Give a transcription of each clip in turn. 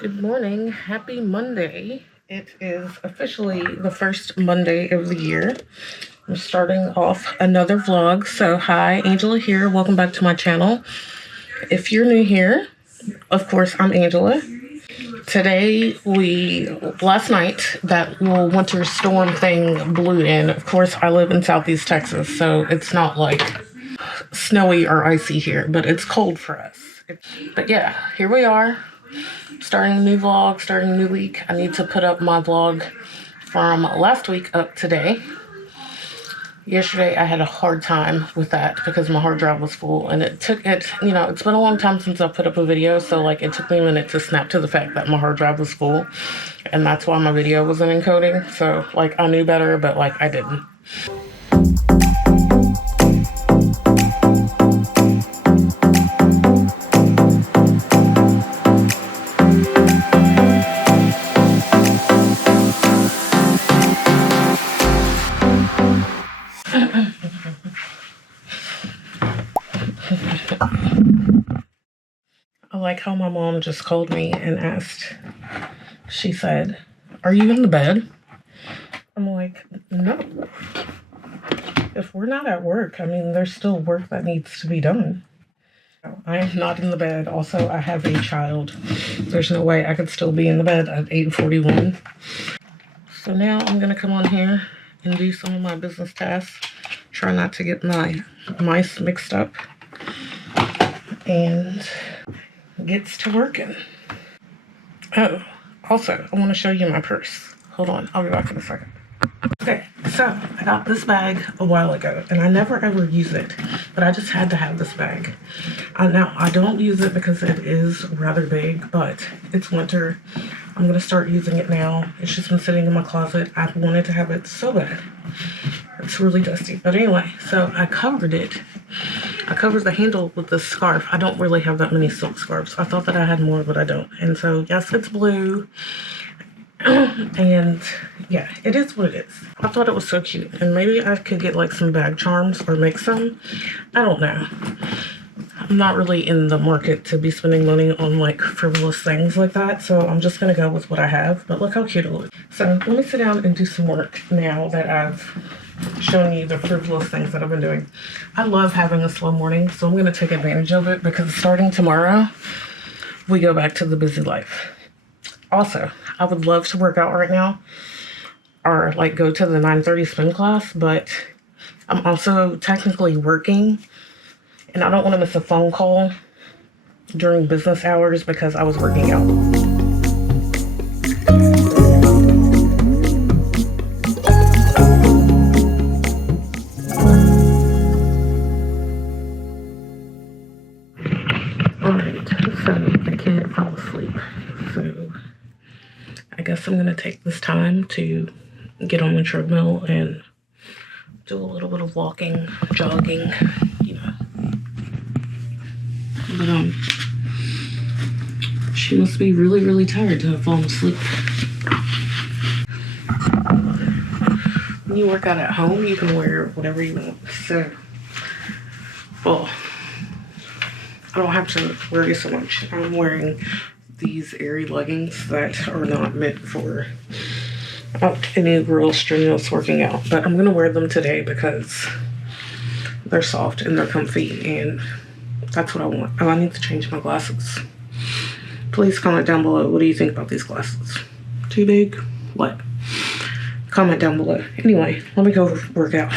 Good morning. Happy Monday. It is officially the first Monday of the year. I'm starting off another vlog. So hi, Angela here. Welcome back to my channel. If you're new here, of course, I'm Angela. Today, last night, that little winter storm thing blew in. Of course, I live in Southeast Texas, so it's not like snowy or icy here, but it's cold for us. But yeah, here we are. Starting a new vlog, starting a new week. I need to put up my vlog from last week up today. Yesterday I had a hard time with that because my hard drive was full, and it's been a long time since I put up a video, so like it took me a minute to snap to the fact that my hard drive was full, and that's why my video wasn't encoding. So like I knew better, but like I didn't. I like how my mom just called me and asked, she said, "Are you in the bed?" I'm like, no. If we're not at work, I mean, there's still work that needs to be done. I am not in the bed. Also, I have a child. There's no way I could still be in the bed at 8:41. So now I'm going to come on here and do some of my business tasks. Try not to get my mice mixed up. And gets to working. Oh, also, I want to show you my purse. Hold on, I'll be back in a second. Okay, so I got this bag a while ago, and I never ever use it, but I just had to have this bag. Now, I don't use it because it is rather big, but it's winter. I'm going to start using it now. It's just been sitting in my closet. I wanted to have it so bad. It's really dusty. But anyway, so I covered it. I covered the handle with this scarf. I don't really have that many silk scarves. I thought that I had more, but I don't. And so, yes, it's blue. And yeah, it is what it is. I thought it was so cute. And maybe I could get like some bag charms or make some. I don't know. I'm not really in the market to be spending money on like frivolous things like that. So I'm just going to go with what I have. But look how cute it looks. So let me sit down and do some work now that I've shown you the frivolous things that I've been doing. I love having a slow morning, so I'm going to take advantage of it because starting tomorrow, we go back to the busy life. Also, I would love to work out right now or like go to the 9:30 spin class, but I'm also technically working and I don't want to miss a phone call during business hours because I was working out. I guess I'm going to take this time to get on the treadmill and do a little bit of walking, jogging, you know. But she must be really, really tired to have fallen asleep. When you work out at home, you can wear whatever you want. So, well, I don't have to worry so much. I'm wearing these airy leggings that are not meant for any real strenuous working out, but I'm gonna wear them today because they're soft and they're comfy, and that's what I want. Oh, I need to change my glasses. Please comment down below, what do you think about these glasses? Too big? What? Comment down below. Anyway, let me go work out.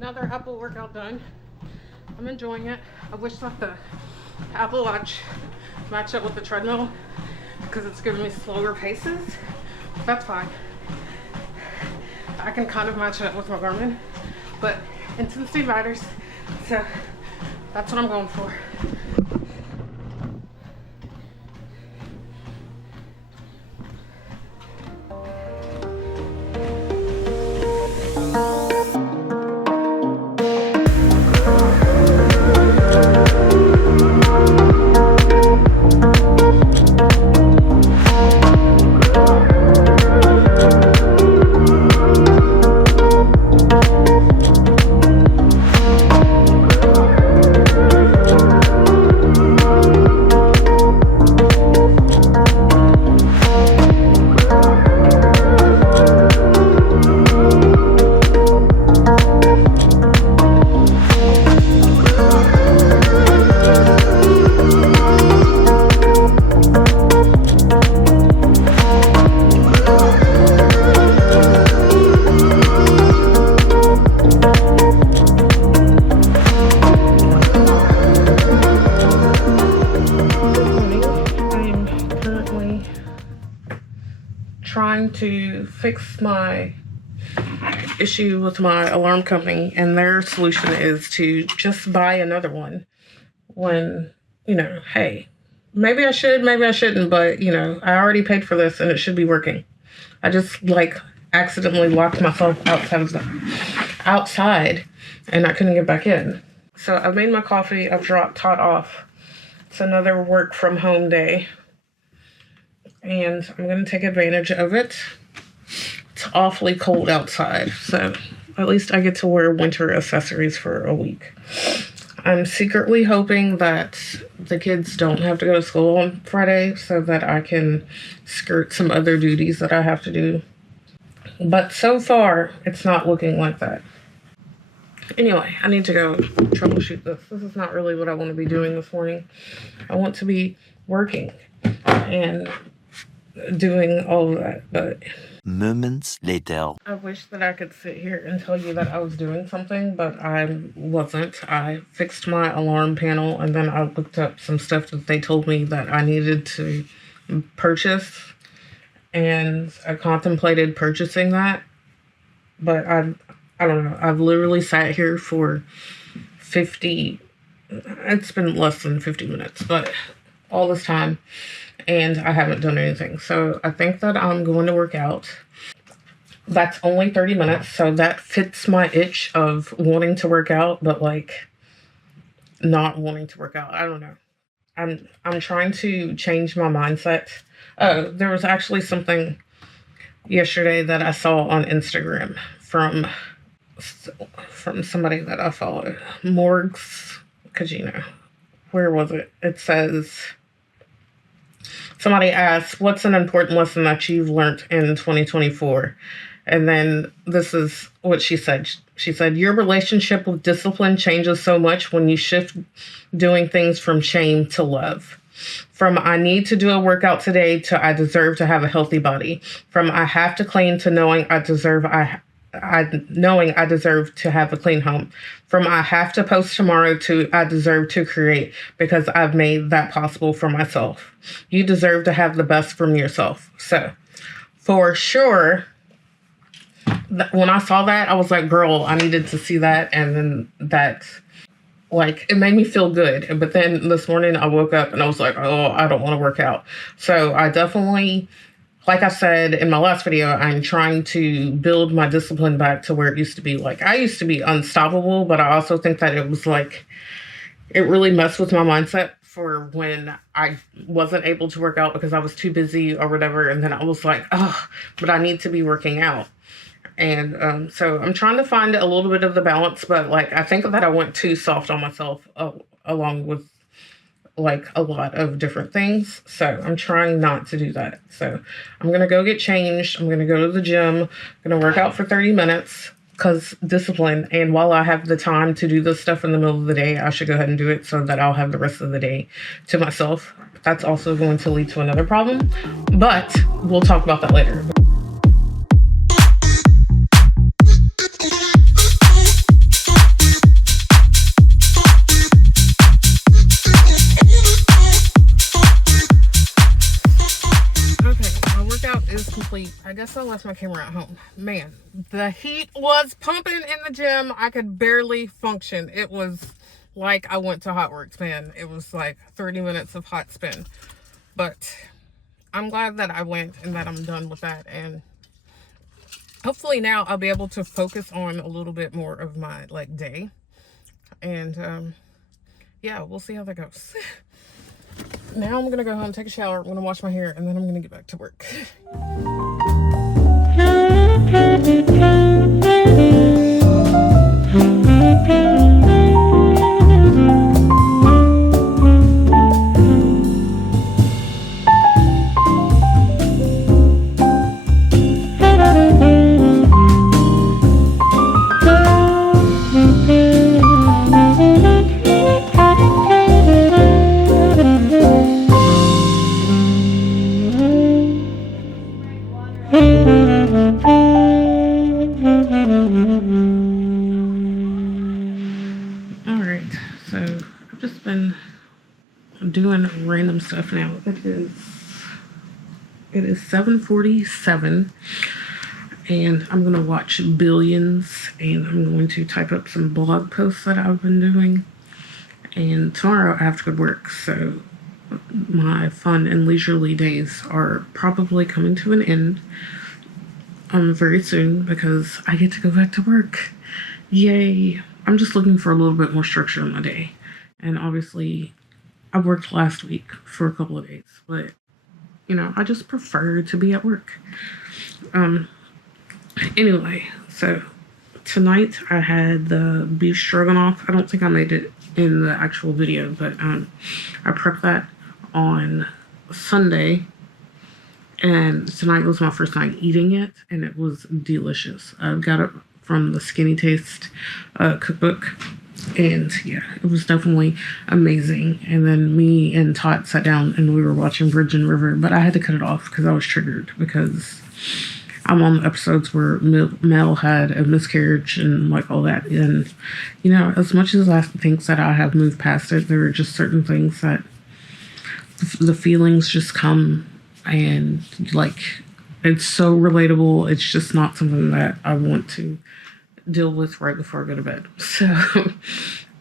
Another Apple workout done. I'm enjoying it. I wish that the Apple Watch matched up with the treadmill because it's giving me slower paces. That's fine. I can kind of match it up with my Garmin, but intensity matters, so that's what I'm going for. trying to fix my issue with my alarm company, and their solution is to just buy another one when, you know, hey, maybe I should, maybe I shouldn't, but, you know, I already paid for this and it should be working. I just, like, accidentally locked myself outside and I couldn't get back in. So I've made my coffee. I've dropped Todd off. It's another work from home day, and I'm going to take advantage of it. It's awfully cold outside, so at least I get to wear winter accessories for a week. I'm secretly hoping that the kids don't have to go to school on Friday so that I can skirt some other duties that I have to do. But so far, it's not looking like that. Anyway, I need to go troubleshoot this. This is not really what I want to be doing this morning. I want to be working and doing all of that, but moments later. I wish that I could sit here and tell you that I was doing something, but I wasn't. I fixed my alarm panel, and then I looked up some stuff that they told me that I needed to purchase, and I contemplated purchasing that, but I don't know. I've literally sat here for it's been less than 50 minutes, but all this time, and I haven't done anything. So I think that I'm going to work out. That's only 30 minutes, so that fits my itch of wanting to work out, but like not wanting to work out. I don't know. I'm trying to change my mindset. Oh, there was actually something yesterday that I saw on Instagram from somebody that I follow. Morgs, because, you know, where was it? It says, somebody asked, what's an important lesson that you've learned in 2024? And then this is what she said. She said, your relationship with discipline changes so much when you shift doing things from shame to love. From I need to do a workout today to I deserve to have a healthy body. From I have to clean to knowing I deserve to have a clean home. From I have to post tomorrow to I deserve to create because I've made that possible for myself. You deserve to have the best from yourself. So for sure, when I saw that, I was like, girl, I needed to see that. And then that, like, it made me feel good. But then this morning I woke up and I was like, oh, I don't want to work out. So I definitely, like I said in my last video, I'm trying to build my discipline back to where it used to be. Like, I used to be unstoppable, but I also think that it was like, it really messed with my mindset for when I wasn't able to work out because I was too busy or whatever. And then I was like, oh, but I need to be working out. And so I'm trying to find a little bit of the balance, but like, I think that I went too soft on myself along with like a lot of different things. So I'm trying not to do that. So I'm going to go get changed. I'm going to go to the gym. I'm going to work out for 30 minutes because discipline. And while I have the time to do this stuff in the middle of the day, I should go ahead and do it so that I'll have the rest of the day to myself. That's also going to lead to another problem, but we'll talk about that later. I guess I left my camera at home. Man, the heat was pumping in the gym. I could barely function. It was like I went to Hot Works, man. It was like 30 minutes of hot spin. But I'm glad that I went and that I'm done with that. And hopefully now I'll be able to focus on a little bit more of my like day. And yeah, we'll see how that goes. Now I'm gonna go home, take a shower, I'm gonna wash my hair, and then I'm gonna get back to work. Doing random stuff now. It is It is 7:47, and I'm going to watch Billions, and I'm going to type up some blog posts that I've been doing. And tomorrow I have to go to work, so my fun and leisurely days are probably coming to an end very soon because I get to go back to work. Yay! I'm just looking for a little bit more structure in my day. And obviously, I worked last week for a couple of days, but I just prefer to be at work. Anyway, so tonight I had the beef stroganoff. I don't think I made it in the actual video, but I prepped that on Sunday, and tonight was my first night eating it, and it was delicious. I got it from the Skinny Taste cookbook, and yeah, it was definitely amazing. And then me and Tot sat down and we were watching Virgin River, but I had to cut it off because I was triggered, because I'm on the episodes where Mel had a miscarriage and like all that. And as much as I think that I have moved past it, there are just certain things that the feelings just come, and like it's so relatable. It's just not something that I want to deal with right before I go to bed. So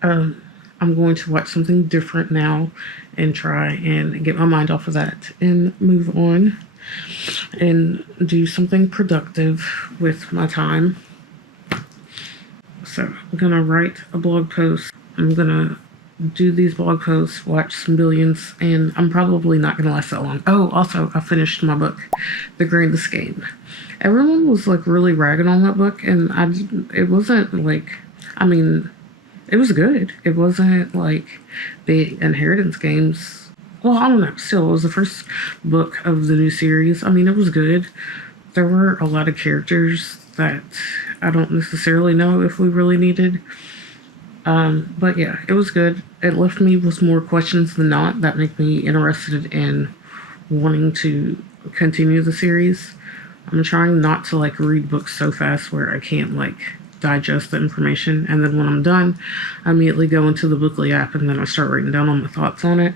I'm going to watch something different now and try and get my mind off of that and move on and do something productive with my time. So I'm gonna write a blog post. I'm gonna do these blog posts, watch some Billions, and I'm probably not gonna last that long. Oh, also, I finished my book, The Grandest Game. Everyone was like really ragging on that book, and it wasn't like, it was good. It wasn't like the Inheritance games. Well, I don't know. Still, it was the first book of the new series. It was good. There were a lot of characters that I don't necessarily know if we really needed. But yeah, it was good. It left me with more questions than not that make me interested in wanting to continue the series. I'm trying not to like read books so fast where I can't like digest the information, and then when I'm done, I immediately go into the Bookly app and then I start writing down all my thoughts on it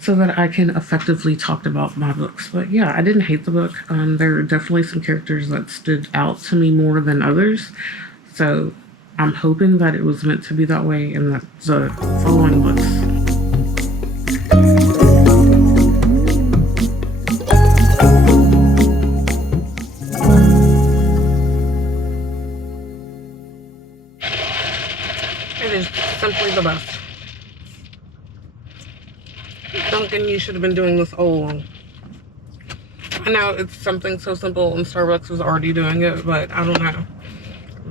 so that I can effectively talk about my books. But yeah, I didn't hate the book. There are definitely some characters that stood out to me more than others, so I'm hoping that it was meant to be that way and that the following books it is simply the best. Duncan, you should have been doing this all along. I know it's something so simple and Starbucks was already doing it, but I don't know.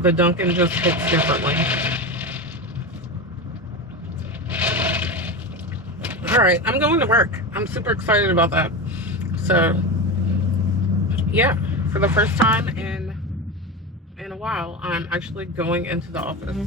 The Dunkin' just hits differently. All right, I'm going to work. I'm super excited about that. So, yeah, for the first time in a while, I'm actually going into the office.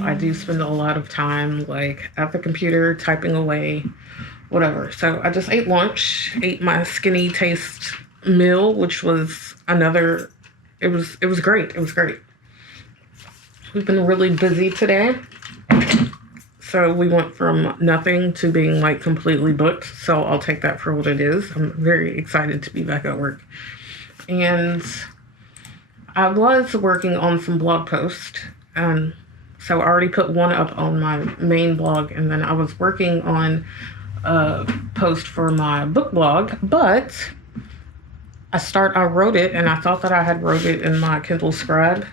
I do spend a lot of time like at the computer typing away, whatever. So I just ate lunch, ate my Skinny Taste meal, which was another, it was great. It was great. We've been really busy today. So we went from nothing to being like completely booked. So I'll take that for what it is. I'm very excited to be back at work. And I was working on some blog posts. So I already put one up on my main blog, and then I was working on a post for my book blog, but I wrote it, and I thought that I had wrote it in my Kindle Scribe,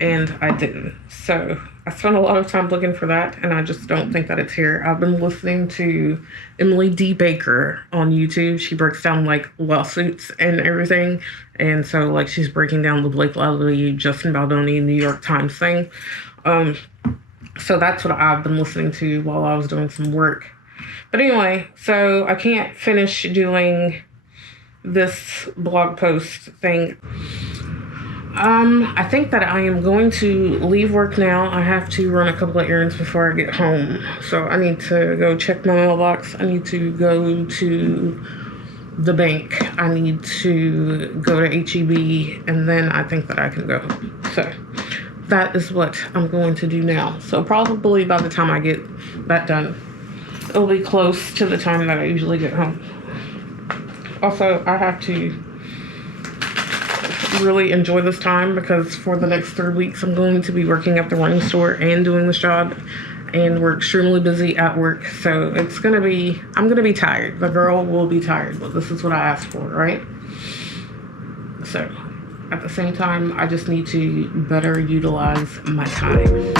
and I didn't. So I spent a lot of time looking for that, and I just don't think that it's here. I've been listening to Emily D. Baker on YouTube. She breaks down like lawsuits and everything. And so like she's breaking down the Blake Lively, Justin Baldoni, New York Times thing. So that's what I've been listening to while I was doing some work. But anyway, so I can't finish doing this blog post thing. I think that I am going to leave work now. I have to run a couple of errands before I get home. So I need to go check my mailbox. I need to go to the bank. I need to go to HEB, and then I think that I can go. So that is what I'm going to do now. So probably by the time I get that done, it'll be close to the time that I usually get home. Also, I have to really enjoy this time because for the next 3 weeks, I'm going to be working at the running store and doing this job. And we're extremely busy at work. So I'm going to be tired. The girl will be tired, but this is what I asked for, right? So at the same time, I just need to better utilize my time.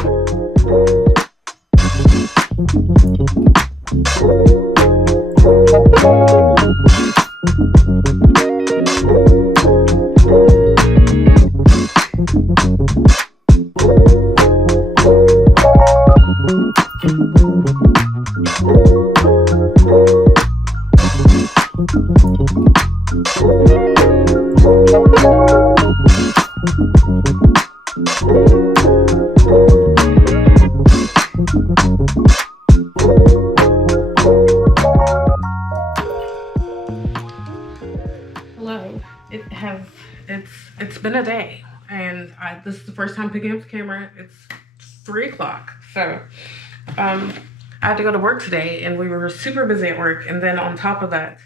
Hello. It's been a day, and this is the first time picking up the camera. It's 3 o'clock, so I had to go to work today, and we were super busy at work. And then on top of that,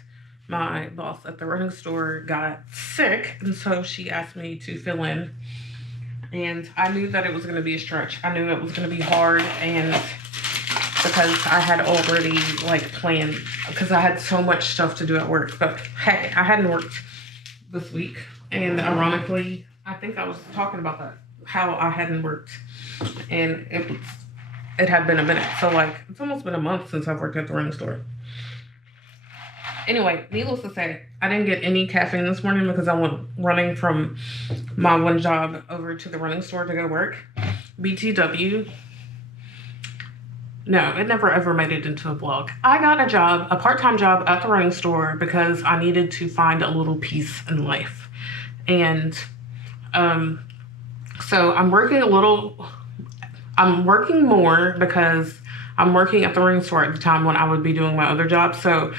my boss at the running store got sick, and so she asked me to fill in. And I knew that it was going to be a stretch. I knew it was going to be hard, and because I had already planned, because I had so much stuff to do at work. But hey, I hadn't worked this week, and ironically, I think I was talking about that, how I hadn't worked, and it had been a minute. So it's almost been a month since I've worked at the running store. Anyway, needless to say, I didn't get any caffeine this morning because I went running from my one job over to the running store to go work. BTW. No, it never ever made it into a vlog. I got a part-time job at the running store because I needed to find a little peace in life. And so I'm working more because I'm working at the running store at the time when I would be doing my other job. So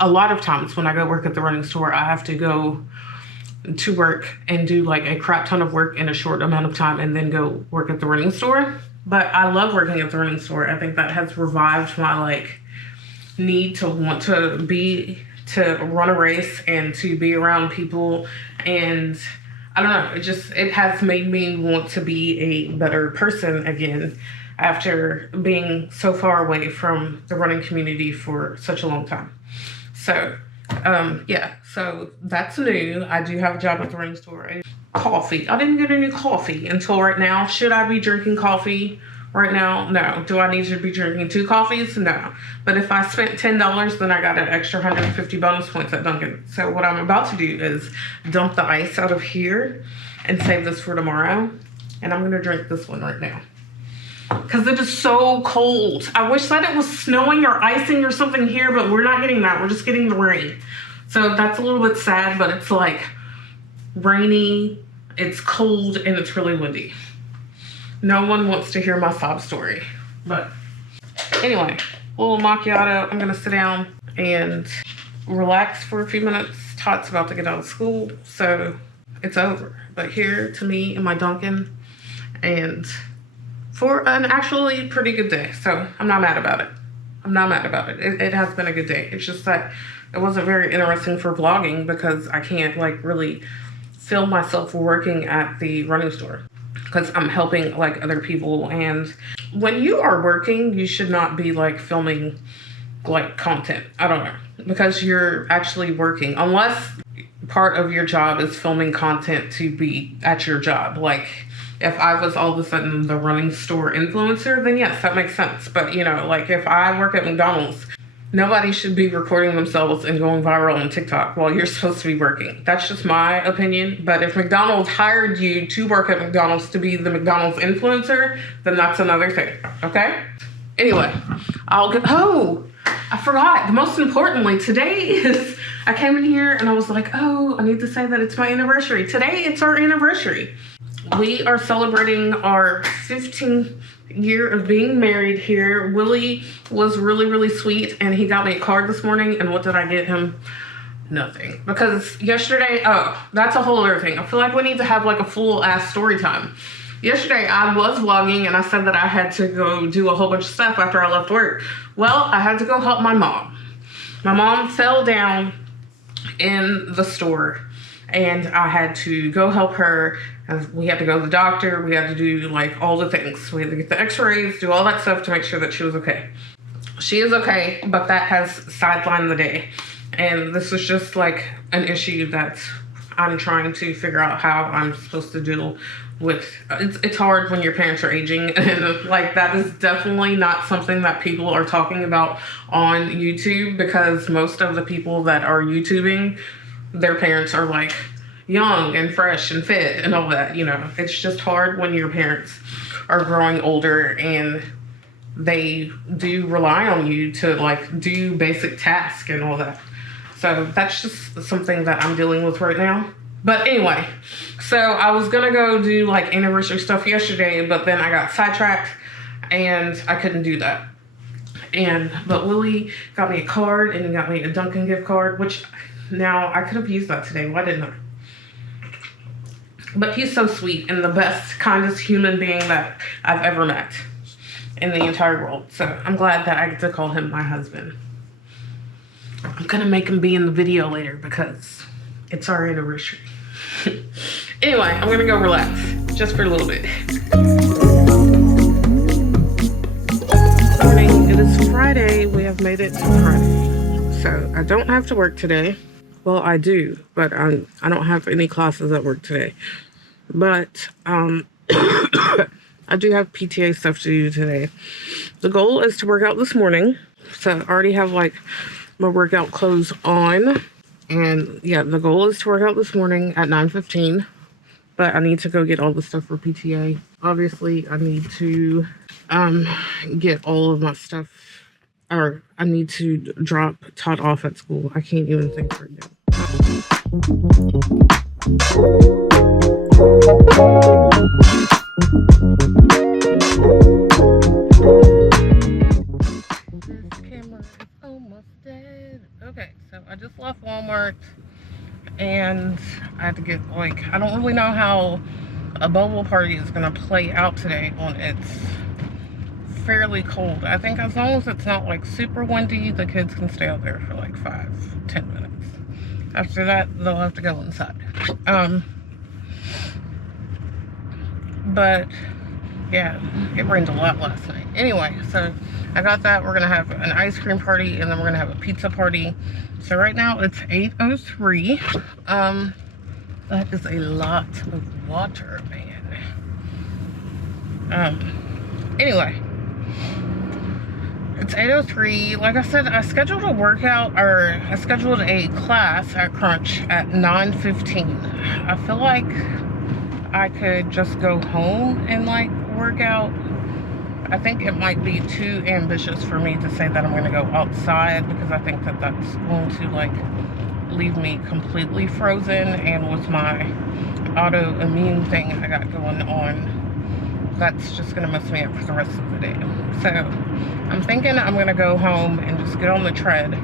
a lot of times when I go work at the running store, I have to go to work and do a crap ton of work in a short amount of time and then go work at the running store. But I love working at the running store. I think that has revived my need to want to run a race and to be around people. And I don't know, it has made me want to be a better person again after being so far away from the running community for such a long time. So yeah, so that's new. I do have a job at the running store. Coffee. I didn't get any coffee until right now. Should I be drinking coffee right now? No. Do I need to be drinking 2 coffees? No. But if I spent $10, then I got an extra 150 bonus points at Dunkin'. So what I'm about to do is dump the ice out of here and save this for tomorrow. And I'm going to drink this one right now, because it is so cold. I wish that it was snowing or icing or something here, but we're not getting that. We're just getting the rain. So that's a little bit sad, but it's rainy, it's cold, and it's really windy. No one wants to hear my sob story. But anyway, a little macchiato. I'm gonna sit down and relax for a few minutes. Todd's about to get out of school, so it's over. But here to me in my Dunkin', and for an actually pretty good day. So I'm not mad about it. It has been a good day. It's just that it wasn't very interesting for vlogging because I can't really film myself working at the running store because I'm helping other people. And when you are working, you should not be filming content. I don't know, because you're actually working, unless part of your job is filming content to be at your job. If I was all of a sudden the running store influencer, then yes, that makes sense. But if I work at McDonald's, Nobody should be recording themselves and going viral on TikTok while you're supposed to be working. That's just my opinion. But if McDonald's hired you to work at McDonald's to be the McDonald's influencer, then that's another thing, okay? Anyway, I forgot. Most importantly, today is, I came in here and I was like, oh, I need to say that it's my anniversary. Today, it's our anniversary. We are celebrating our 15th year of being married here. Willie was really, really sweet, and he got me a card this morning. And what did I get him? Nothing. Because yesterday, that's a whole other thing. I feel like we need to have like a full ass story time. Yesterday, I was vlogging and I said that I had to go do a whole bunch of stuff after I left work. Well, I had to go help my mom. My mom fell down in the store and I had to go help her. We had to go to the doctor. We had to do like all the things. We had to get the x-rays, do all that stuff to make sure that she was okay. She is okay, but that has sidelined the day. And this is just like an issue that I'm trying to figure out how I'm supposed to deal with. It's hard when your parents are aging, and like that is definitely not something that people are talking about on YouTube, because most of the people that are YouTubing, their parents are like young and fresh and fit and all that, you know. It's just hard when your parents are growing older and they do rely on you to like do basic tasks and all that. So that's just something that I'm dealing with right now. But anyway, so I was gonna go do like anniversary stuff yesterday, but then I got sidetracked and I couldn't do that. But Willie got me a card, and he got me a Dunkin' gift card, which now I could have used that today. Why didn't I? But he's so sweet and the best, kindest human being that I've ever met in the entire world. So I'm glad that I get to call him my husband. I'm gonna make him be in the video later because it's our anniversary. Anyway, I'm gonna go relax just for a little bit. Morning, it is Friday. We have made it to Friday. So I don't have to work today. Well, I do, but I don't have any classes at work today. But I do have PTA stuff to do today. The goal is to work out this morning. So I already have like my workout clothes on. And yeah, the goal is to work out this morning at 9:15. But I need to go get all the stuff for PTA. Obviously, I need to get all of my stuff, or I need to drop Todd off at school. I can't even think right now. This camera is almost dead. Okay, so I just left Walmart and I had to get like, I don't really know how a bubble party is gonna play out today when it's fairly cold. I think as long as it's not like super windy, the kids can stay out there for like 5-10 minutes. After that, they'll have to go inside. But yeah, it rained a lot last night. Anyway, so I got that. We're gonna have an ice cream party and then we're gonna have a pizza party. So right now it's 8:03. That is a lot of water, man. Anyway, it's 8:03. Like I said, I scheduled a workout, or I scheduled a class at Crunch at 9:15. I feel like I could just go home and like work out. I think it might be too ambitious for me to say that I'm going to go outside, because I think that that's going to like leave me completely frozen, and with my autoimmune thing I got going on, that's just going to mess me up for the rest of the day. So I'm thinking I'm going to go home and just get on the tread,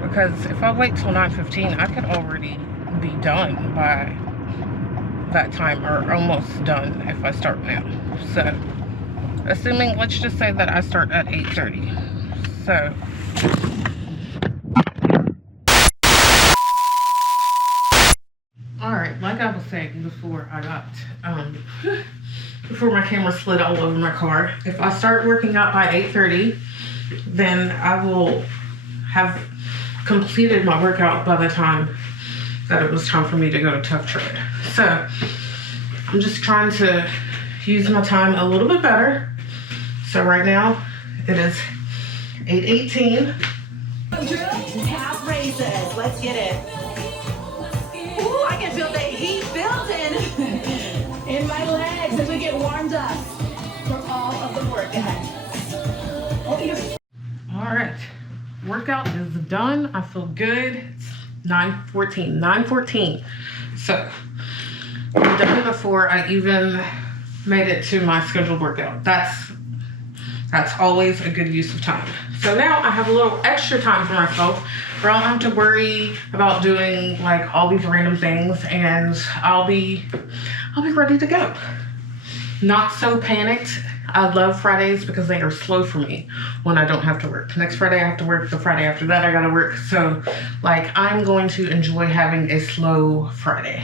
because if I wait till 9:15, I could already be done by that time, or almost done if I start now. So assuming, let's just say that I start at 8:30. So alright, like I was saying before I got before my camera slid all over my car, if I start working out by 8:30, then I will have completed my workout by the time that it was time for me to go to Tough Tread. So I'm just trying to use my time a little bit better. So right now it is 8:18. Calf raises. Let's get it. Ooh, I can feel the heat building in my legs as we get warmed up for all of the work ahead. All right, workout is done. I feel good. It's 9:14. So I'm done before I even made it to my scheduled workout. That's always a good use of time. So now I have a little extra time for myself where I don't have to worry about doing like all these random things, and I'll be ready to go. Not so panicked. I love Fridays because they are slow for me when I don't have to work. Next Friday I have to work. The Friday after that I gotta work. So like I'm going to enjoy having a slow Friday.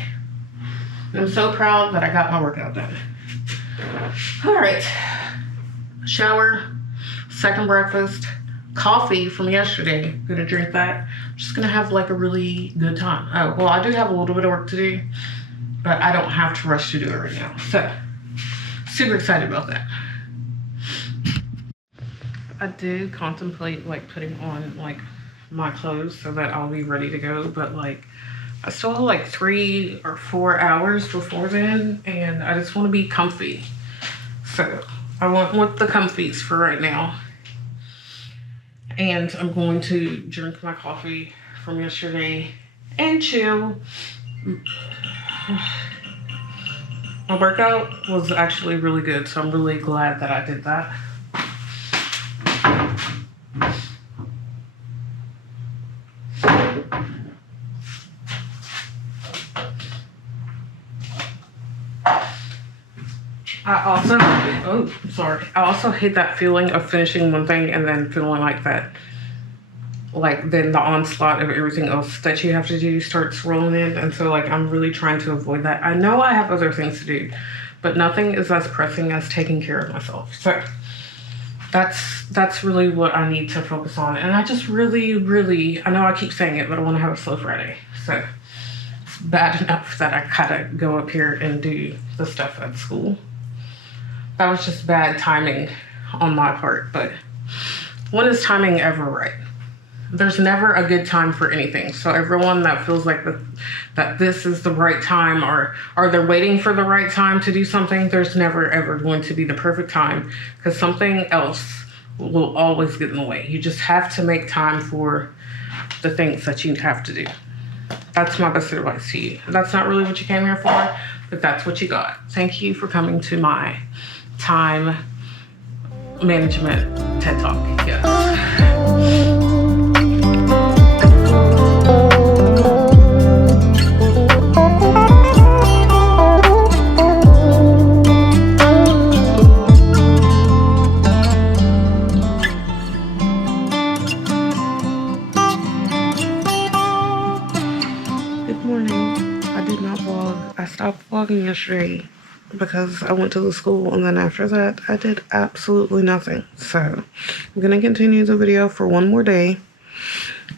And I'm so proud that I got my workout done. All right, shower, second breakfast, coffee from yesterday. Gonna drink that. I'm just gonna have like a really good time. Oh, well, I do have a little bit of work to do, but I don't have to rush to do it right now. So super excited about that. I did contemplate like putting on like my clothes so that I'll be ready to go, but like I still have like 3 or 4 hours before then, and I just want to be comfy. So I want the comfies for right now. And I'm going to drink my coffee from yesterday and chill. My workout was actually really good, so I'm really glad that I did that. I also hate that feeling of finishing one thing and then feeling like that, like then the onslaught of everything else that you have to do starts rolling in. And so like I'm really trying to avoid that. I know I have other things to do, but nothing is as pressing as taking care of myself. So that's really what I need to focus on. And I just really, I know I keep saying it, but I want to have a slow Friday. So it's bad enough that I gotta go up here and do the stuff at school. That was just bad timing on my part, but when is timing ever right? There's never a good time for anything. So everyone that feels like that this is the right time, or they're waiting for the right time to do something, there's never ever going to be the perfect time, because something else will always get in the way. You just have to make time for the things that you have to do. That's my best advice to you. That's not really what you came here for, but that's what you got. Thank you for coming to my time management TED Talk. Yes. Good morning. I did not vlog. I stopped vlogging yesterday because I went to the school, and then after that I did absolutely nothing. So I'm gonna continue the video for one more day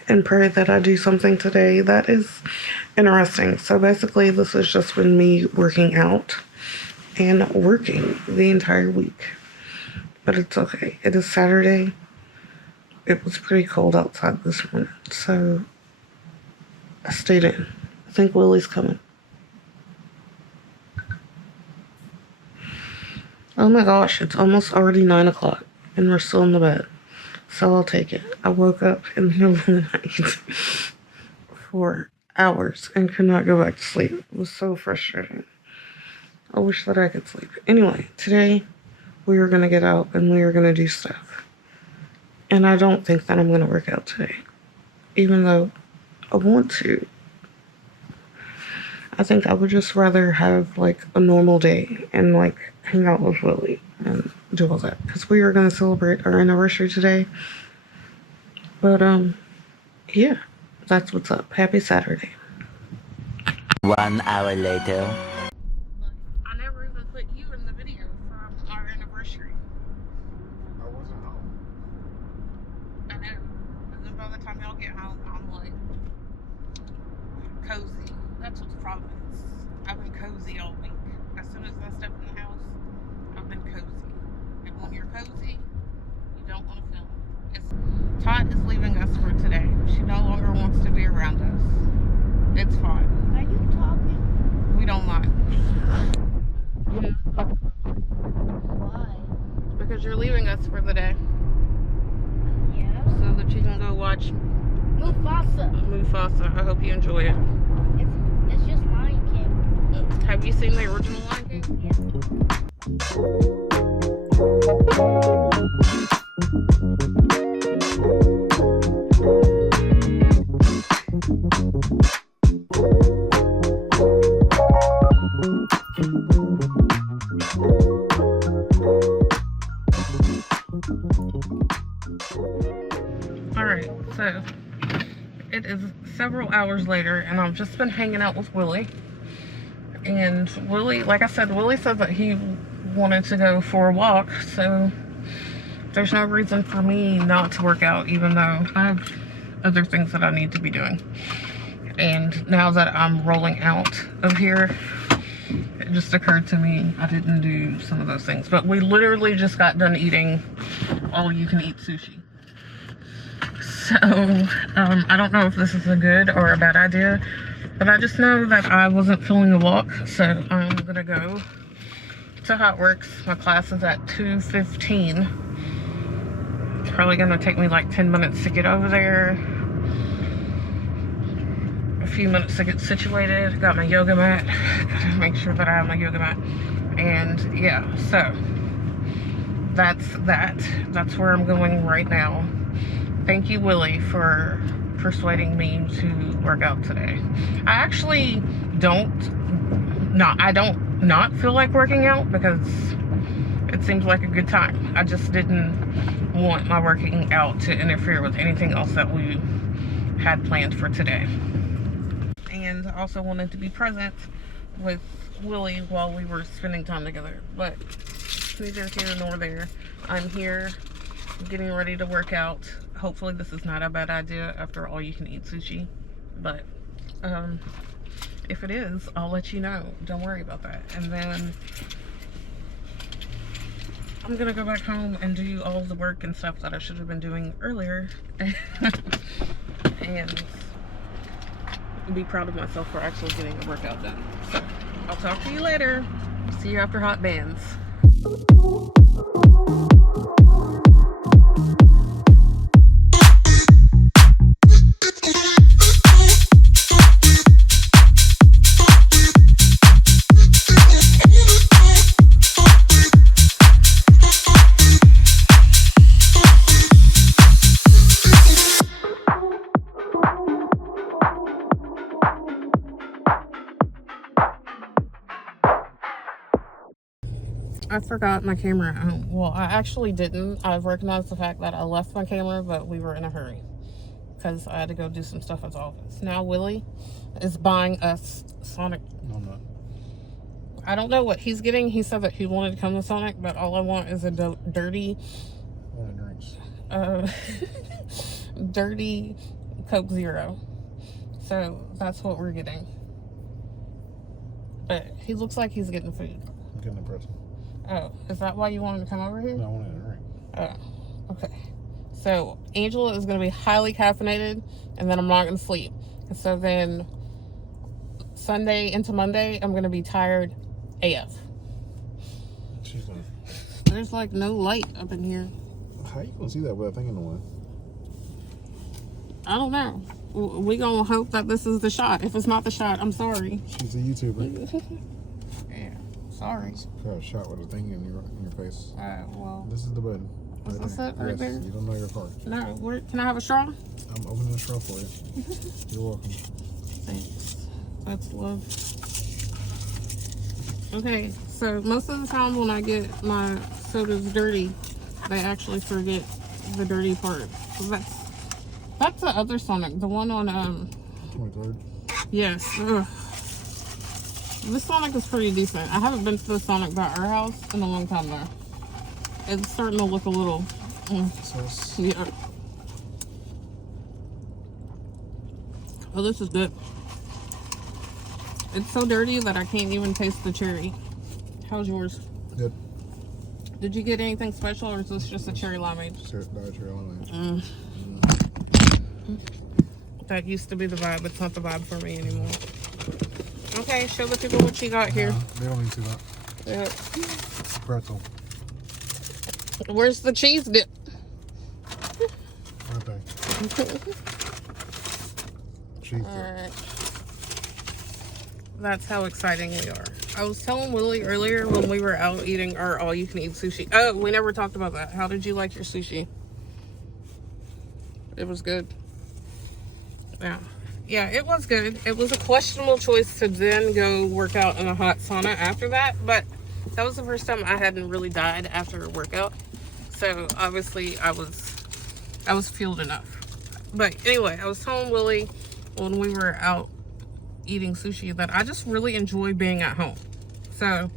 and pray that I do something today that is interesting. So basically this has just been me working out and working the entire week, but it's okay. It is Saturday. It was pretty cold outside this morning, so I stayed in. I think Willie's coming. Oh my gosh, it's almost already 9 o'clock and we're still in the bed. So I'll take it. I woke up in the middle of the night for hours and could not go back to sleep. It was so frustrating. I wish that I could sleep. Anyway, today we are going to get out and we are going to do stuff. And I don't think that I'm going to work out today, even though I want to. I think I would just rather have like a normal day and like hang out with Willie and do all that, because we are going to celebrate our anniversary today. But yeah, that's what's up. Happy Saturday. 1 hour later. I never even put you in the video from our anniversary. I wasn't home. I know. And then by the time y'all get home, I'm like cozy. That's what the problem is. I've been cozy all week. As soon as I step in the house, I've been cozy. And when you're cozy, you don't want to film. It's leaving us for today. She no longer wants to be around us. It's fine. Are you talking? We don't mind. Why? Because you're leaving us for the day. Yeah. So that you can go watch Mufasa. I hope you enjoy it. It's just Lion King. Have you seen the original Lion King? Yeah. Alright, so it is several hours later and I've just been hanging out with Willie. And Willie, like I said, Willie said that he wanted to go for a walk, so there's no reason for me not to work out, even though I have other things that I need to be doing. And now that I'm rolling out of here, it just occurred to me I didn't do some of those things. But we literally just got done eating all-you-can-eat sushi. So, I don't know if this is a good or a bad idea, but I just know that I wasn't feeling the walk, so I'm gonna go to Hot Works. My class is at 2:15. It's probably gonna take me like 10 minutes to get over there. A few minutes to get situated. Got my yoga mat. Gotta make sure that I have my yoga mat. And yeah, so that's that. That's where I'm going right now. Thank you, Willie, for persuading me to work out today. I actually don't not feel like working out because it seems like a good time. I just didn't want my working out to interfere with anything else that we had planned for today. And I also wanted to be present with Willie while we were spending time together. But neither here nor there. I'm here getting ready to work out. Hopefully this is not a bad idea after all you can eat sushi. But if it is, I'll let you know. Don't worry about that. And then I'm gonna go back home and do all the work and stuff that I should have been doing earlier. And be proud of myself for actually getting a workout done. So I'll talk to you later. See you after hot bands. I forgot my camera at home. Well, I actually didn't. I've recognized the fact that I left my camera, but we were in a hurry because I had to go do some stuff at the office. Now Willie is buying us Sonic. No, I'm not. I don't know what he's getting. He said that he wanted to come to Sonic, but all I want is a dirty, One of drinks. dirty Coke Zero. So that's what we're getting. But he looks like he's getting food. I'm getting a pretzel. Oh, is that why you wanted to come over here? No, I wanted a drink. Oh, okay. So Angela is going to be highly caffeinated, and then I'm not going to sleep. And so then Sunday into Monday, I'm going to be tired AF. She's gonna. There's like no light up in here. How you gonna see that without thinking the one? I don't know. We gonna hope that this is the shot. If it's not the shot, I'm sorry. She's a YouTuber. Yeah, sorry. Got a shot with a thing in your face. Well, This is the button. is this it right Yes, there? you don't know your card. No, can I have a straw? I'm opening a straw for you. You're welcome. Thanks. That's love. Okay, so most of the time when I get my sodas dirty, they actually forget the dirty part. That's the other Sonic, the one on 23rd. yes. Ugh. This Sonic is pretty decent. I haven't been to the Sonic by our house in a long time though. It's starting to look a little yeah. Oh, this is good. It's so dirty that I can't even taste the cherry. How's yours? Good. Did you get anything special, or is this just a cherry limeade? Diet cherry lemonade. That used to be the vibe. It's not the vibe for me anymore. Okay, show the people what you got here. They don't need to see that. Yeah. Pretzel. Where's the cheese dip? Right there. Cheese All dip. right. That's how exciting we are. I was telling Willie earlier when we were out eating our all-you-can-eat sushi. Oh, we never talked about that. How did you like your sushi? It was good. Yeah, it was good. It was a questionable choice to then go work out in a hot sauna after that, but that was the first time I hadn't really died after a workout. So obviously I was fueled enough. But anyway, I was telling Willie when we were out eating sushi that I just really enjoy being at home. So,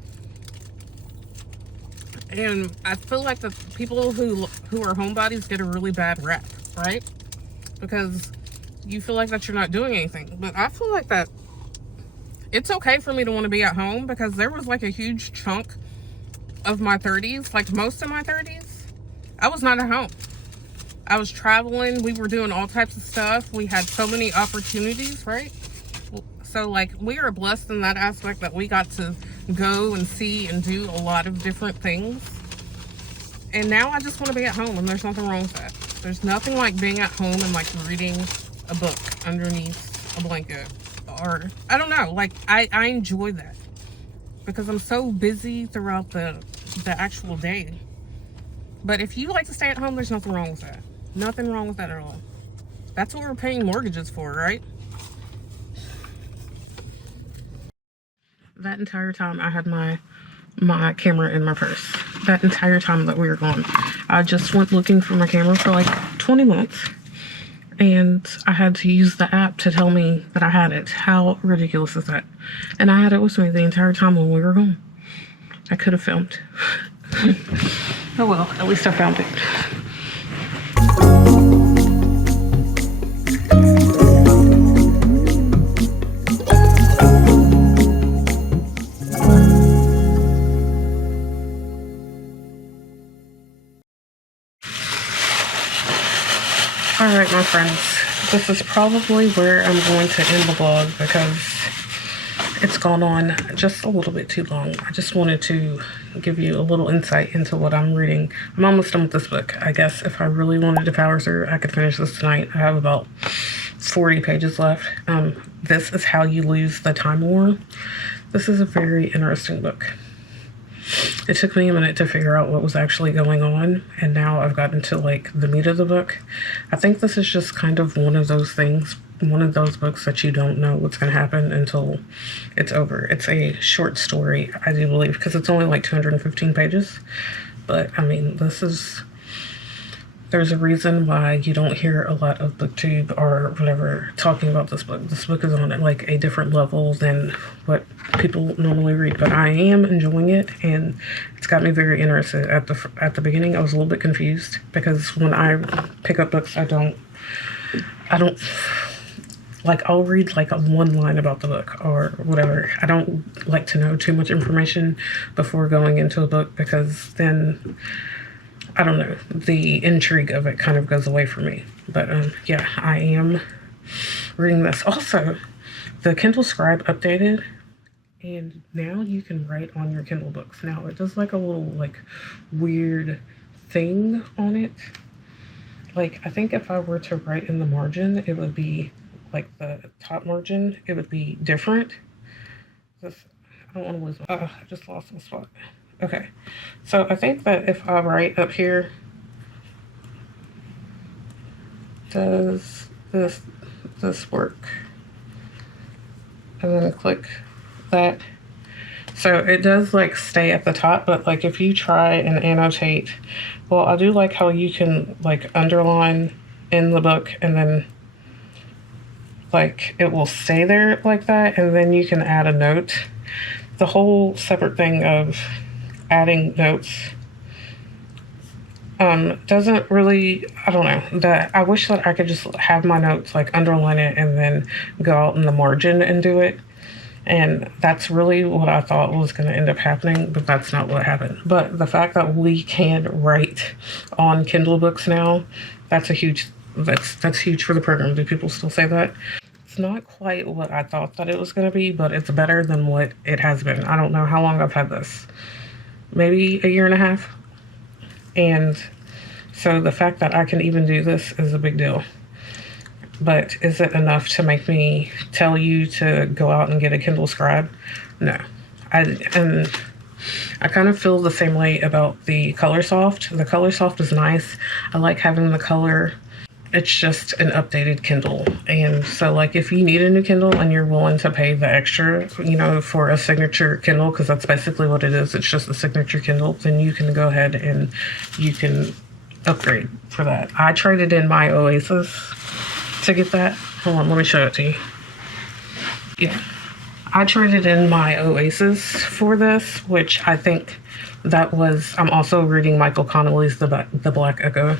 and I feel like the people who are homebodies get a really bad rap, right? Because you feel like that you're not doing anything. But I feel like that it's okay for me to want to be at home, because there was like a huge chunk of my 30s, like most of my 30s, I was not at home. I was traveling. We were doing all types of stuff. We had so many opportunities, right? So like we are blessed in that aspect that we got to go and see and do a lot of different things. And now I just want to be at home, and there's nothing wrong with that. There's nothing like being at home and like reading a book underneath a blanket, or I don't know, like I enjoy that because I'm so busy throughout the actual day. But if you like to stay at home, there's nothing wrong with that. Nothing wrong with that at all. That's what we're paying mortgages for, right? That entire time I had my camera in my purse. That entire time that we were gone, I just went looking for my camera for like 20 minutes, and I had to use the app to tell me that I had it. How ridiculous is that? And I had it with me the entire time when we were gone. I could have filmed. Oh well, at least I found it. All right, my friends, this is probably where I'm going to end the vlog because it's gone on just a little bit too long. I just wanted to give you a little insight into what I'm reading. I'm almost done with this book. I guess if I really wanted to power through, I could finish this tonight. I have about 40 pages left. This is How You Lose the Time War. This is a very interesting book. It took me a minute to figure out what was actually going on, and now I've gotten to like the meat of the book. I think this is just kind of one of those things, one of those books that you don't know what's going to happen until it's over. It's a short story, I do believe, because it's only like 215 pages. But I mean, there's a reason why you don't hear a lot of booktube or whatever talking about this book. This book is on like a different level than what people normally read, but I am enjoying it, and it's got me very interested. At the beginning, I was a little bit confused because when I pick up books, I don't like, I'll read like one line about the book or whatever. I don't like to know too much information before going into a book, because then, I don't know, the intrigue of it kind of goes away from me. But yeah, I am reading this. Also, the Kindle Scribe updated, and now you can write on your Kindle books. Now it does like a little like weird thing on it. Like, I think if I were to write in the margin, it would be like the top margin, it would be different. I don't want to lose my, I just lost my spot. Okay, so I think that if I write up here, does this work? And then click that. So it does like stay at the top, but like if you try and annotate, well, I do like how you can like underline in the book, and then like it will stay there like that, and then you can add a note. The whole separate thing of adding notes doesn't really, I don't know, that I wish that I could just have my notes, like underline it and then go out in the margin and do it. And that's really what I thought was going to end up happening, but that's not what happened. But the fact that we can write on Kindle books now, that's a huge That's huge for the program. Do people still say that? It's not quite what I thought that it was going to be, but it's better than what it has been. I don't know how long I've had this. Maybe a year and a half. And so the fact that I can even do this is a big deal. But is it enough to make me tell you to go out and get a Kindle Scribe? No. And I kind of feel the same way about the Colorsoft. The Colorsoft is nice. I like having the color. It's just an updated Kindle. And so like if you need a new Kindle and you're willing to pay the extra, you know, for a signature Kindle, because that's basically what it is, it's just a signature Kindle, then you can go ahead and you can upgrade for that. I traded in my Oasis to get that. Hold on, let me show it to you. Yeah. I traded in my Oasis for this, which I think that was, I'm also reading Michael Connelly's The Black Echo,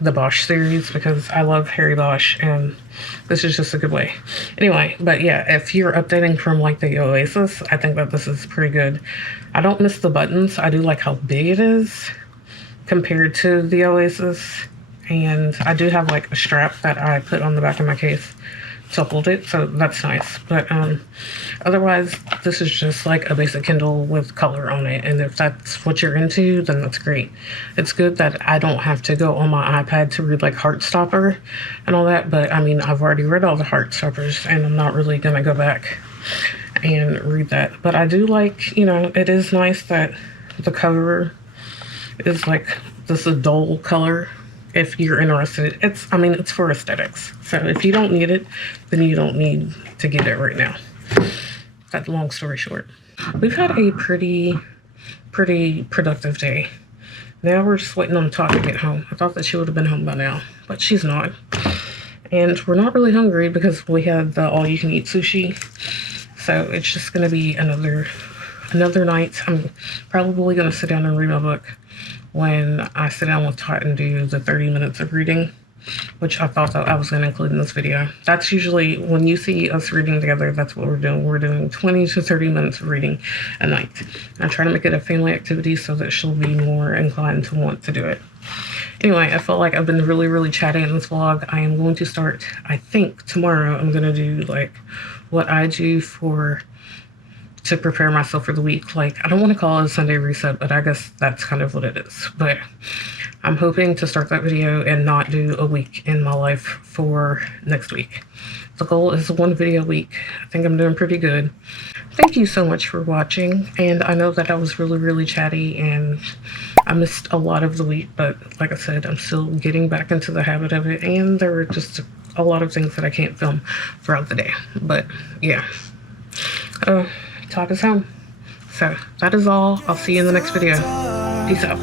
the Bosch series, because I love Harry Bosch, and this is just a good way. Anyway, but yeah, if you're updating from like the Oasis, I think that this is pretty good. I don't miss the buttons. I do like how big it is compared to the Oasis, and I do have like a strap that I put on the back of my case to hold it, so that's nice. But otherwise, this is just like a basic Kindle with color on it, and if that's what you're into, then that's great. It's good that I don't have to go on my iPad to read like Heartstopper and all that, but I mean, I've already read all the Heartstoppers, and I'm not really gonna go back and read that. But I do like, you know, it is nice that the cover is like this a dull color. If you're interested, it's for aesthetics. So if you don't need it, then you don't need to get it right now. That's long story short. We've had a pretty productive day. Now we're just waiting on Todd to get home. I thought that she would have been home by now, but she's not. And we're not really hungry because we had the all-you-can-eat sushi. So it's just gonna be another night. I'm probably gonna sit down and read my book when I sit down with Todd and do the 30 minutes of reading, which I thought that I was going to include in this video. That's usually, when you see us reading together, that's what we're doing. We're doing 20 to 30 minutes of reading a night. I try to make it a family activity so that she'll be more inclined to want to do it. Anyway, I felt like I've been really chatty in this vlog. I am going to start, I think tomorrow, I'm going to do like what I do to prepare myself for the week. Like, I don't want to call it a Sunday reset, but I guess that's kind of what it is. But I'm hoping to start that video and not do a week in my life for next week. The goal is 1 video a week. I think I'm doing pretty good. Thank you so much for watching. And I know that I was really chatty and I missed a lot of the week, but like I said, I'm still getting back into the habit of it. And there were just a lot of things that I can't film throughout the day. But yeah. Todd is home. So that is all. I'll see you in the next video. Peace out.